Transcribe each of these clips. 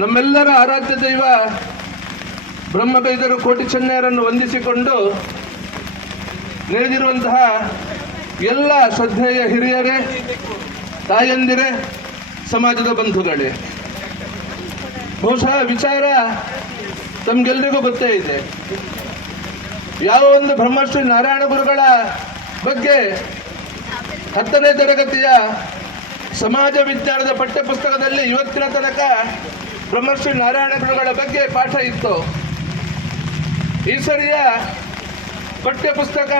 ನಮ್ಮೆಲ್ಲರ ಆರಾಧ್ಯ ದೈವ ಬ್ರಹ್ಮಗೈದರು ಕೋಟಿ ಚೆನ್ನಯರನ್ನು ವಂದಿಸಿಕೊಂಡು ನೆರೆದಿರುವಂತಹ ಎಲ್ಲ ಶ್ರದ್ಧೆಯ ಹಿರಿಯರೇ, ತಾಯಂದಿರೇ, ಸಮಾಜದ ಬಂಧುಗಳೇ, ಬಹುಶಃ ವಿಚಾರ ತಮ್ಗೆಲ್ರಿಗೂ ಗೊತ್ತೇ ಇದೆ. ಯಾವ ಒಂದು ಬ್ರಹ್ಮಶ್ರೀ ನಾರಾಯಣ ಗುರುಗಳ ಬಗ್ಗೆ 10ನೇ ತರಗತಿಯ ಸಮಾಜ ವಿಜ್ಞಾನದ ಪಠ್ಯಪುಸ್ತಕದಲ್ಲಿ ಇವತ್ತಿನ ತನಕ ಬ್ರಹ್ಮಶ್ರೀ ನಾರಾಯಣ ಗುರುಗಳ ಬಗ್ಗೆ ಪಾಠ ಇತ್ತು. ಈ ಸರಿಯ ಪಠ್ಯಪುಸ್ತಕ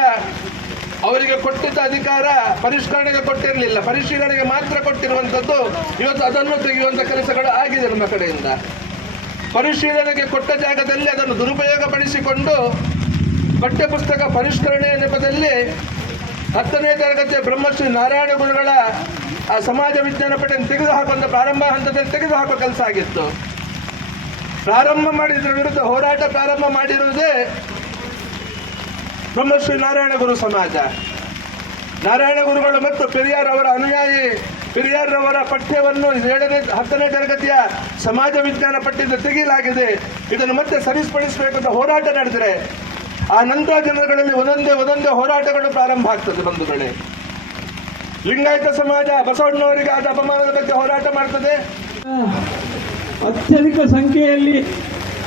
ಅವರಿಗೆ ಕೊಟ್ಟಿದ್ದ ಅಧಿಕಾರ ಪರಿಷ್ಕರಣೆಗೆ ಕೊಟ್ಟಿರಲಿಲ್ಲ, ಪರಿಶೀಲನೆಗೆ ಮಾತ್ರ ಕೊಟ್ಟಿರುವಂಥದ್ದು. ಇವತ್ತು ಅದನ್ನು ತೆಗೆಯುವಂಥ ಕೆಲಸಗಳು ಆಗಿದೆ ನಮ್ಮ ಕಡೆಯಿಂದ. ಪರಿಶೀಲನೆಗೆ ಕೊಟ್ಟ ಜಾಗದಲ್ಲಿ ಅದನ್ನು ದುರುಪಯೋಗಪಡಿಸಿಕೊಂಡು ಪಠ್ಯಪುಸ್ತಕ ಪರಿಷ್ಕರಣೆಯ ನೆಪದಲ್ಲಿ 10ನೇ ತರಗತಿಯ ಬ್ರಹ್ಮಶ್ರೀ ನಾರಾಯಣ ಗುರುಗಳ ಆ ಸಮಾಜ ವಿಜ್ಞಾನ ಪಠ್ಯ ತೆಗೆದುಹಾಕುವಂಥ ಪ್ರಾರಂಭ ಹಂತದಲ್ಲಿ ತೆಗೆದುಹಾಕುವ ಕೆಲಸ ಆಗಿತ್ತು. ಪ್ರಾರಂಭ ಮಾಡಿದ್ರ ವಿರುದ್ಧ ಹೋರಾಟ ಪ್ರಾರಂಭ ಮಾಡಿರುವುದೇ ಬ್ರಹ್ಮಶ್ರೀ ನಾರಾಯಣ ಗುರು ಸಮಾಜ. ನಾರಾಯಣ ಗುರುಗಳು ಮತ್ತು ಪೆರಿಯಾರ್ ಅವರ ಅನುಯಾಯಿ ಪೆರಿಯಾರ್ ಅವರ ಪಠ್ಯವನ್ನು 10ನೇ ತರಗತಿಯ ಸಮಾಜ ವಿಜ್ಞಾನ ಪಠ್ಯದಿಂದ ತೆಗೆಯಲಾಗಿದೆ. ಇದನ್ನು ಮತ್ತೆ ಸರಿಪಡಿಸಬೇಕಂತ ಹೋರಾಟ ನಡೆದರೆ ಆ ನಂತರ ಜನಗಳಲ್ಲಿ ಒಂದೊಂದೇ ಹೋರಾಟಗಳು ಪ್ರಾರಂಭ ಆಗ್ತದೆ. ಬಂಧುಗಳೇ, ಲಿಂಗಾಯತ ಸಮಾಜ ಬಸವಣ್ಣವರಿಗೆ ಆದ ಅಪಮಾನದ ಬಗ್ಗೆ ಹೋರಾಟ ಮಾಡ್ತದೆ. ಅತ್ಯಧಿಕ ಸಂಖ್ಯೆಯಲ್ಲಿ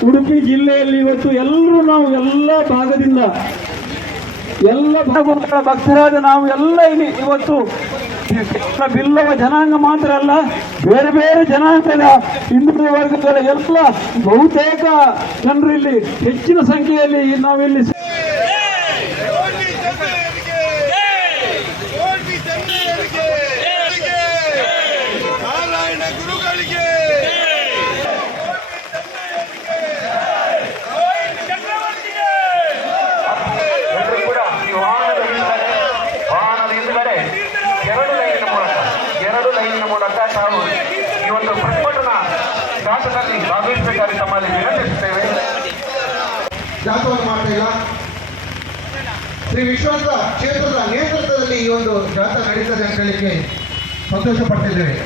ಉಡುಪಿ ಜಿಲ್ಲೆಯಲ್ಲಿ ಇವತ್ತು ಎಲ್ಲರೂ ನಾವು ಎಲ್ಲ ಭಾಗದಿಂದ ಎಲ್ಲ ಭಾಗಗಳ ಭಕ್ತರಾದ ನಾವು ಎಲ್ಲ ಇವತ್ತು ಬಿಲ್ಲವ ಜನಾಂಗ ಮಾತ್ರ ಅಲ್ಲ, ಬೇರೆ ಬೇರೆ ಜನಾಂಗದ ಹಿಂದುಳಿದ ವರ್ಗಗಳ ಎಲ್ಲ ಬಹುತೇಕ ಜನರು ಇಲ್ಲಿ ಹೆಚ್ಚಿನ ಸಂಖ್ಯೆಯಲ್ಲಿ ನಾವಿಲ್ಲಿ ಎರಡು ಲೈನಿನ ಮೂಲಕ ತಾವು ಈ ಒಂದು ಪ್ರತಿಭಟನಾ ಜಾಥಾದಲ್ಲಿ ಭಾಗವಹಿಸಬೇಕಾಗಿ ತಮ್ಮಲ್ಲಿ ವಿನಂತಿಸುತ್ತೇವೆ. ಜಾಥಾವನ್ನು ಮಾಡ್ತಾ ಇಲ್ಲ, ಶ್ರೀ ವಿಶ್ವಾಸ ಕ್ಷೇತ್ರದ ನೇತೃತ್ವದಲ್ಲಿ ಈ ಒಂದು ಜಾಥಾ ನಡೀತದೆ ಅಂತ ಹೇಳಿಕ್ಕೆ ಸಂತೋಷ ಪಡ್ತಿದ್ದೇವೆ.